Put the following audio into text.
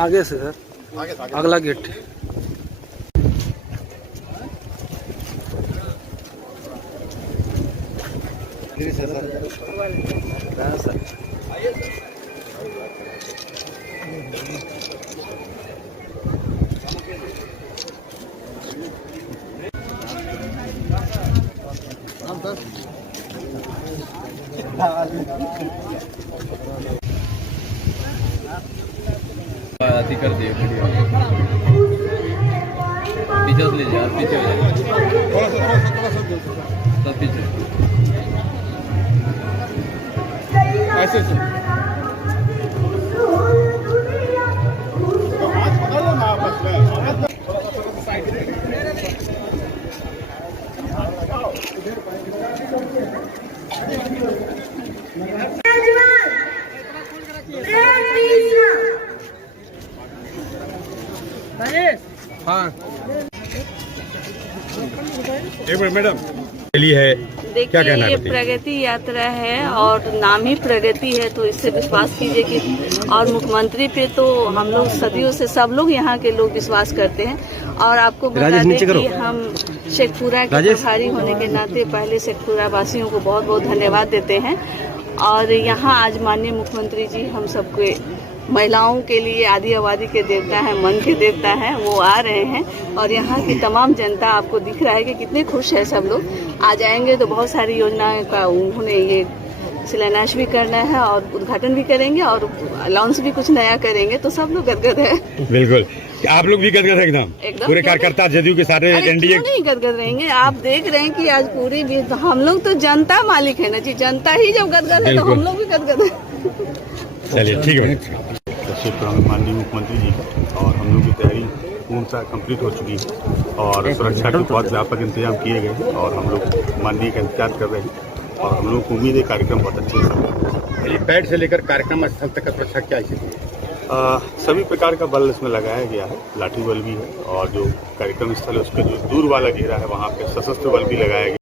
आगे से सर, अगला गेट। आती कर दिए पीछे से ले जा, पीछे हो जाए, सब पीछे ऐसे से। हाँ एक मिनट मैडम, चली है क्या कहना देखिए, ये प्रगति यात्रा है और नाम ही प्रगति है, तो इससे विश्वास कीजिए कि और मुख्यमंत्री पे तो हम लोग सदियों से सब लोग यहाँ के लोग विश्वास करते हैं। और आपको बता दें कि हम शेखपुरा के प्रभारी होने के नाते पहले शेखपुरा वासियों को बहुत बहुत धन्यवाद देते हैं। और यहाँ आज माननीय मुख्यमंत्री जी हम सबके महिलाओं के लिए आदि आबादी के देवता हैं, मन के देवता हैं, वो आ रहे हैं। और यहाँ की तमाम जनता आपको दिख रहा है कि कितने खुश है सब लोग। आ जाएंगे तो बहुत सारी योजनाओं का उन्होंने ये शिलान्यास भी करना है और उद्घाटन भी करेंगे और अनाउंस भी कुछ नया करेंगे, तो सब लोग गदगद है। बिल्कुल, आप लोग भी गदगद है एकदम पूरे कार्यकर्ता जदयू के सारे एनडीए नहीं गदगद रहेंगे। आप देख रहे हैं कि आज पूरी भी हम लोग तो जनता मालिक है ना जी, जनता ही जब गदगद है तो हम लोग भी गदगद है। चलिए ठीक है। शेखपुरा में माननीय मुख्यमंत्री जी और हम लोग की तैयारी पूर्णतः कंप्लीट हो चुकी है और सुरक्षा के बहुत व्यापक इंतजाम किए गए और हम लोग माननीय का इंतजार कर रहे हैं और हम लोग को उम्मीद है कार्यक्रम बहुत अच्छे से। पैड से लेकर कार्यक्रम स्थल तक का सुरक्षा क्या स्थिति है? सभी प्रकार का बल इसमें लगाया गया है, लाठी बल भी है और जो कार्यक्रम स्थल है उसके जो दूर वाला घेरा है वहाँ पे सशस्त्र बल भी लगाया गया।